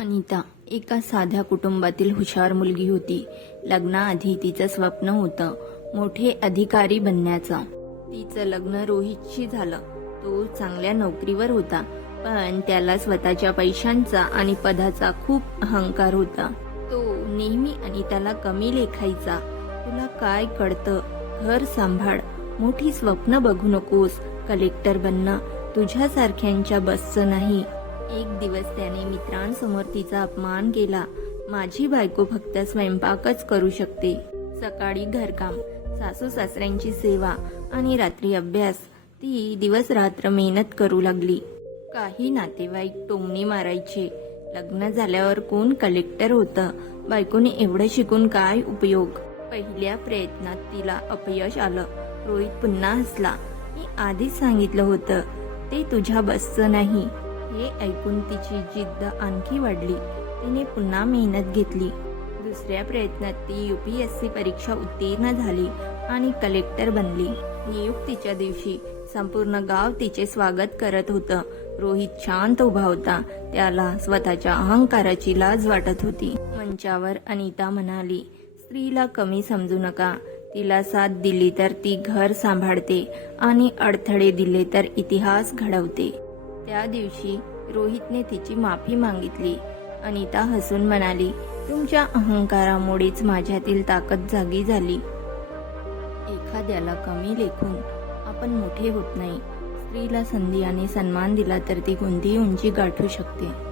अनिता एका साध्या कुटुंबातील हुशार मुलगी होती. लग्नाआधी तिचं स्वप्न होतं मोठे अधिकारी बनण्याचं. तिचं लग्न रोहितशी झालं. तो चांगल्या नोकरीवर होता, पण त्याला स्वतःच्या पैशांचा आणि पदाचा खूप अहंकार होता. तो नेहमी अनिताला कमी लेखायचा. तुला काय कळतं, घर सांभाळ, मोठी स्वप्न बघू नकोस, कलेक्टर बनणं तुझ्यासारख्यांच्या बसचं नाही. एक दिवस त्याने मित्रांसमोर तिचा अपमान केला. माझी बायको फक्त स्वयंपाकच करू शकते, सकाळी घरकाम, सासू सासऱ्यांची सेवा आणि रात्री अभ्यास. ती दिवस रात्र मेहनत करू लागली. काही नातेवाईक टोमणी मारायचे. लग्न झाल्यावर कोण कलेक्टर होतं, बायकोने एवढं शिकून काय उपयोग. पहिल्या प्रयत्नात तिला अपयश आलं. रोहित पुन्हा हसला. मी आधीच सांगितलं होतं, ते तुझ्या बसचं नाही. हे ऐकून तिची जिद्द आणखी वाढली. तिने पुन्हा मेहनत घेतली. दुसऱ्या प्रयत्नात ती UPSC परीक्षा उत्तीर्ण झाली आणि कलेक्टर बनली. नियुक्तीच्या दिवशी संपूर्ण गाव तिचे स्वागत करत होतं. रोहित शांत उभा होता. त्याला स्वतःच्या अहंकाराची लाज वाटत होती. मंचावर अनिता म्हणाली, स्त्रीला कमी समजू नका. तिला साथ दिली तर ती घर सांभाळते आणि अडथळे दिले तर इतिहास घडवते. त्या दिवशी रोहितने तिची माफी मागितली. अनिता हसून म्हणाली, तुमच्या अहंकारामुळेच माझ्यातील ताकद जागी झाली. एखाद्याला कमी लेखून आपण मोठे होत नाही. स्त्रीला संधी आणि सन्मान दिला तर ती कोणतीही उंची गाठू शकते.